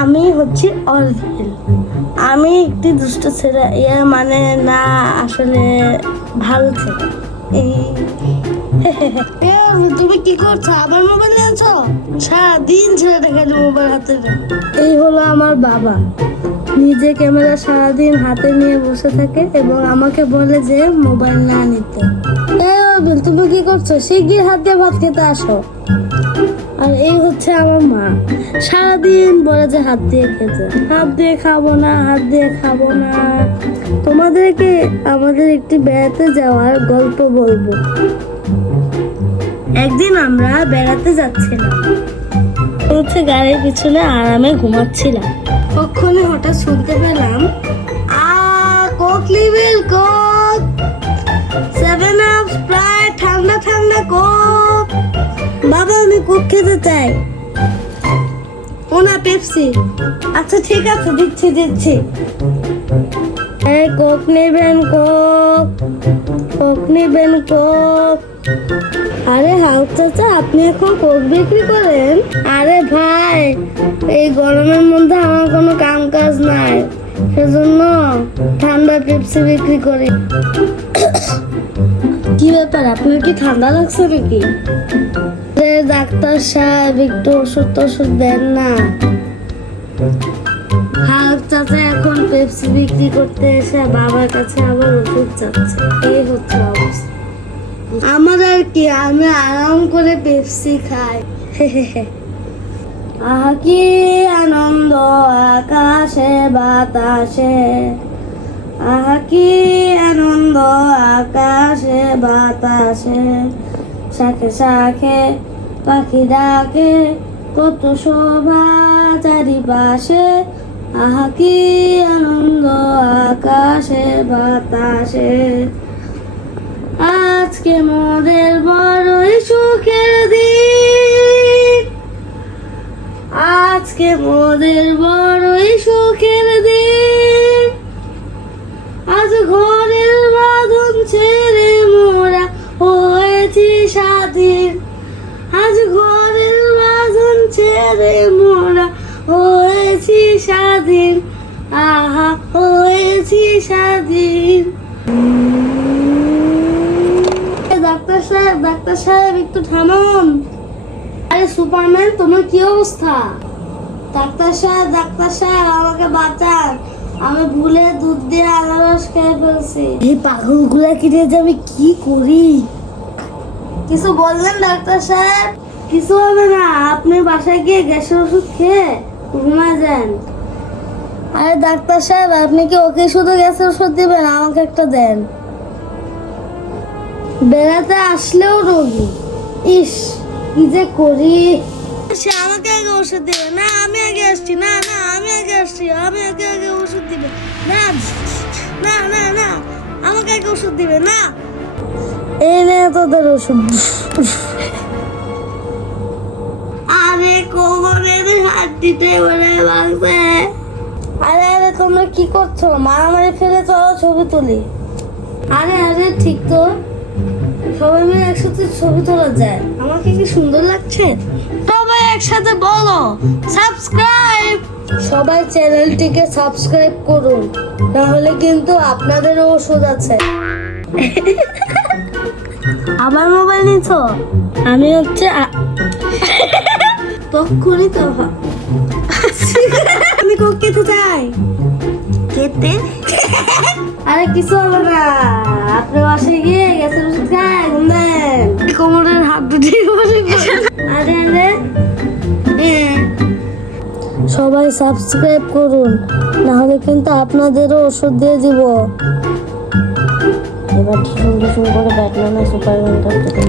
আমি হচ্ছি অরিজিনাল। আমি একটি দুষ্ট ছেলে, মানে না, আসলে ভালো ছেলে। তুমি কি করছো? আবার মোবাইল নিয়েছো? সারাদিন ছেলেটা খালি মোবাইল হাতে। এই হলো আমার বাবা, নিজে ক্যামেরা সারাদিন হাতে নিয়ে বসে থাকে এবং আমাকে বলে যে মোবাইল না নিতে। তুমি কি করছো? শিগগির হাত দিয়ে ভাত খেতে আসো। আর এই হচ্ছে আমার মা, সারাদিন বলে যে হাত দিয়ে খেতে, হাত দিয়ে খাবো না, হাত দিয়ে খাবো না। তোমাদেরকে আমাদের একটি বেড়াতে যাওয়ার গল্প বলবো। একদিন আমরা বেড়াতে যাচ্ছিলাম, হচ্ছে গাড়ির পিছনে আরামে ঘুমাচ্ছিলাম। তখনই হঠাৎ শুনতে পেলাম, কোক লিবিল, কোক, 7 আপ, স্প্রাইট, ঠান্ডা ঠান্ডা কোক। বাবা আমি কোক খেতে চাই। ও না, পেপসি। আচ্ছা ঠিক আছে, দিচ্ছি। এই কোক নেবেন? কোক, কোক নেবেন? কোক। আরে হাউস চাচা, আপনি এখন কোক বিক্রি করেন? আরে ভাই, এই গরমের মধ্যে আমার কোনো কাম কাজ নাই, সেজন্য ঠান্ডা পেপসি বিক্রি করি। কি ব্যাপার, আপনার কি ঠান্ডা লাগছে নাকি? ডাক্তার সাহেব, একটু ওষুধ দেন না। হাউস চাচা এখন পেপসি বিক্রি করতে এসে বাবার কাছে আবার ওষুধ চাচ্ছে। এই হচ্ছে অবস্থা। আমার আর কি, আমি আরাম করে পেপসি খাই। আহা কি আনন্দ আকাশে বাতাসে, আহা কি আনন্দ আকাশে বাতাসে, শাখে শাখে পাখি ডাকে, কত শোভা চারিপাশে, আহা কি আনন্দ আকাশে বাতাসে। আজকে মোদের বড়ই সুখের দিন, আজকে মোদের বড়ই সুখের দিন, আজ ঘরের বাঁধন ছেড়ে মোরা হয়েছি স্বাধীন, আজ ঘরের বাঁধন ছেড়ে মোরা হয়েছি স্বাধীন, আহা হয়েছি স্বাধীন। ডাক্তার সাহেব একটু থামুন। আরে সুপারম্যান, তোমার কি অবস্থা? ডাক্তার সাহেব আমাকে বাঁচান, আমি ভুলে দুধ দিয়ে আনারস খেয়ে ফেলছি। এই পাগলগুলা কিনে যে আমি কি করি? কিছু বললেন ডাক্তার সাহেব? কিছু হবে না, আপনি বাসায় গিয়ে গ্যাসের ওষুধ খেয়ে ঘুমায় যান। আরে ডাক্তার সাহেব, আপনি কি ওকে শুধু গ্যাসের ওষুধ দিবেন? আমাকে একটা দেন। বেড়াতে আসলেও রোগী, ইস কি যে করি। সে আমাকে আগে ওষুধ দিবে না, আমি আগে আসছি। না আমি আগে আসছি, আমি আগে ওষুধ দিবে না, না না না, আমাকে আগে ওষুধ দিবে না। এই নে তোদের ওষুধ। আরে কোমরের হাড্ডিতে বলে লাগবে। আরে তোমরা কি করছো? মারামারি ফেলে চলো ছবি তুলি। আরে ঠিক তো, সবাই মিলে একসাথে ছবি তোলা যায়। আমাকে কি সুন্দর লাগছে। সবাই একসাথে বলো সাবস্ক্রাইব। সবাই চ্যানেলটিকে সাবস্ক্রাইব করুন, তাহলে কিন্তু আপনাদেরও ওষুধ আছে। আবার মোবাইল নিছো? আমি হচ্ছে তখনই তো আমি কোক খেতে চাই। খেতে? আরে কিছু হবে না, আপনি বাসায় গিয়ে গ্যাসের ওষুধ খায় ঘুমবেন। কোমরের হাত দুটি বসে। আরে সবাই সাবস্ক্রাইব করুন, নাহলে কিন্তু আপনাদেরও ওষুধ দিয়ে দিব। এবার ঢিসুম করে ব্যাটম্যান আর সুপারম্যান কাছ থেকে